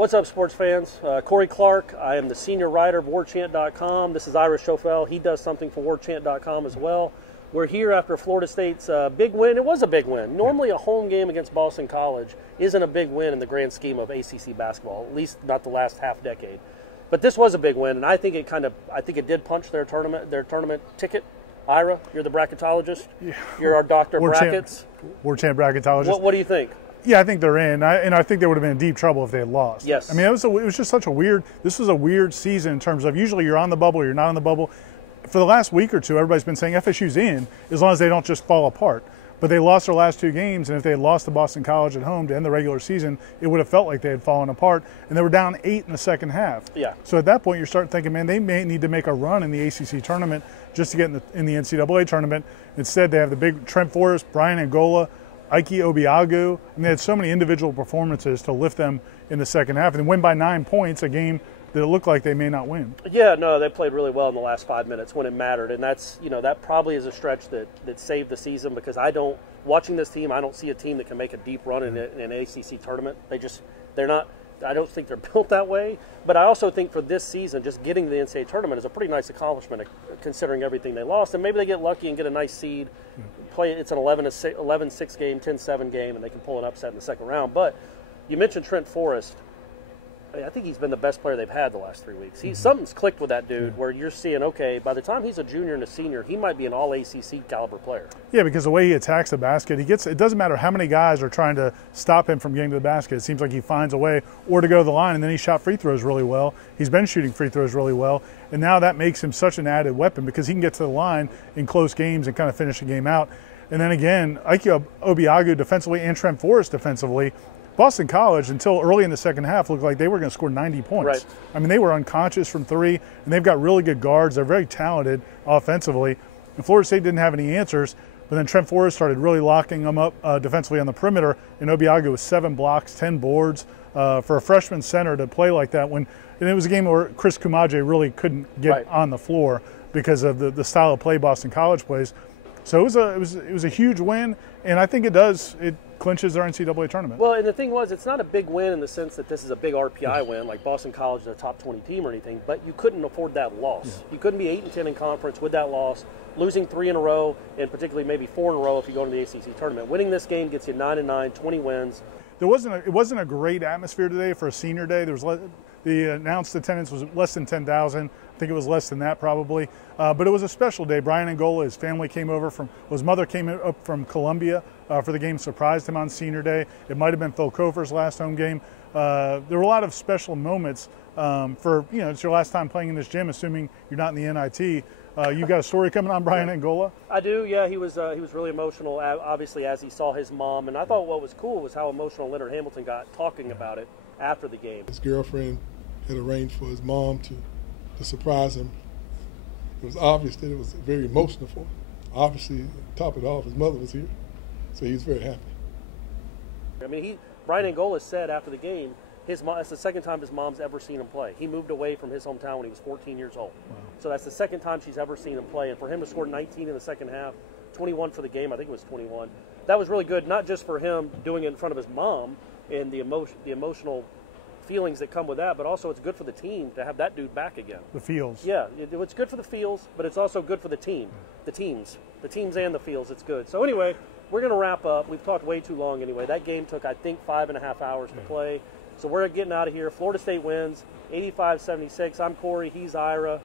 What's up, sports fans? Corey Clark. I am the senior writer of Warchant.com. This is Ira Schoffel. He does something for Warchant.com as well. We're here after Florida State's big win. It was a big win. Normally a home game against Boston College isn't a big win in the grand scheme of ACC basketball, at least not the last half decade. But this was a big win, and I think it did punch their tournament ticket. Ira, you're the bracketologist. Yeah. You're our doctor of brackets. Warchant bracketologist. What do you think? Yeah, I think they're in, and I think they would have been in deep trouble if they had lost. Yes. I mean, it was just such a weird. This was a weird season in terms of usually you're on the bubble, you're not on the bubble. For the last week or two, everybody's been saying FSU's in as long as they don't just fall apart. But they lost their last two games, and if they had lost to Boston College at home to end the regular season, it would have felt like they had fallen apart. And they were down 8 in the second half. Yeah. So at that point, you're starting thinking, man, they may need to make a run in the ACC tournament just to get in the NCAA tournament. Instead, they have the big Trent Forrest, Brian Angola, Ike Obiagu, and they had so many individual performances to lift them in the second half and win by 9 points, a game that it looked like they may not win. Yeah, no, they played really well in the last 5 minutes when it mattered, and that's, that probably is a stretch that saved the season, because watching this team, I don't see a team that can make a deep run in an ACC tournament. They're not. I don't think they're built that way. But I also think for this season, just getting to the NCAA tournament is a pretty nice accomplishment considering everything they lost. And maybe they get lucky and get a nice seed. It's an 11-6 game, 10-7 game, and they can pull an upset in the second round. But you mentioned Trent Forrest. I think he's been the best player they've had the last 3 weeks. Something's clicked with that dude where you're seeing, okay, by the time he's a junior and a senior, he might be an all-ACC caliber player. Yeah, because the way he attacks the basket, it doesn't matter how many guys are trying to stop him from getting to the basket. It seems like he finds a way or to go to the line, and then he shot free throws really well. He's been shooting free throws really well, and now that makes him such an added weapon because he can get to the line in close games and kind of finish a game out. And then again, Ike Obiagu defensively and Trent Forrest defensively. Boston College, until early in the second half, looked like they were going to score 90 points. Right. I mean, they were unconscious from three, and they've got really good guards. They're very talented offensively. And Florida State didn't have any answers, but then Trent Forrest started really locking them up defensively on the perimeter, and Obiagu was 7 blocks, 10 boards. For a freshman center to play like that, and it was a game where Chris Kumaje really couldn't get on the floor because of the style of play Boston College plays. So it was a huge win, and I think it clinches their NCAA tournament. Well, and the thing was, it's not a big win in the sense that this is a big RPI win, like Boston College is a top 20 team or anything, but you couldn't afford that loss. Yeah. You couldn't be 8-10 in conference with that loss, losing 3 in a row, and particularly maybe 4 in a row if you go into the ACC tournament. Winning this game gets you 9-9, 20 wins. It wasn't a great atmosphere today for a senior day. The announced attendance was less than 10,000. I think it was less than that probably. But it was a special day. Brian Angola, his family came over his mother came up from Columbia for the game, surprised him on senior day. It might have been Phil Kofer's last home game. There were a lot of special moments it's your last time playing in this gym, assuming you're not in the NIT. You got a story coming on Brian Angola? I do, yeah. He was really emotional, obviously, as he saw his mom. And I thought what was cool was how emotional Leonard Hamilton got talking about it after the game. His girlfriend had arranged for his mom to surprise him. It was obvious that it was very emotional for him. Obviously, to top it off, his mother was here, so he was very happy. I mean, Brian Angola said after the game, that's the second time his mom's ever seen him play. He moved away from his hometown when he was 14 years old. Wow. So that's the second time she's ever seen him play. And for him to score 19 in the second half, 21 for the game, I think it was 21, that was really good, not just for him doing it in front of his mom and the emotional feelings that come with that, but also it's good for the team to have that dude back again. The feels. Yeah, it's good for the feels, but it's also good for the team. The teams and the feels, it's good. So anyway, we're going to wrap up. We've talked way too long anyway. That game took, I think, 5.5 hours to play. So we're getting out of here. Florida State wins 85-76. I'm Corey. He's Ira.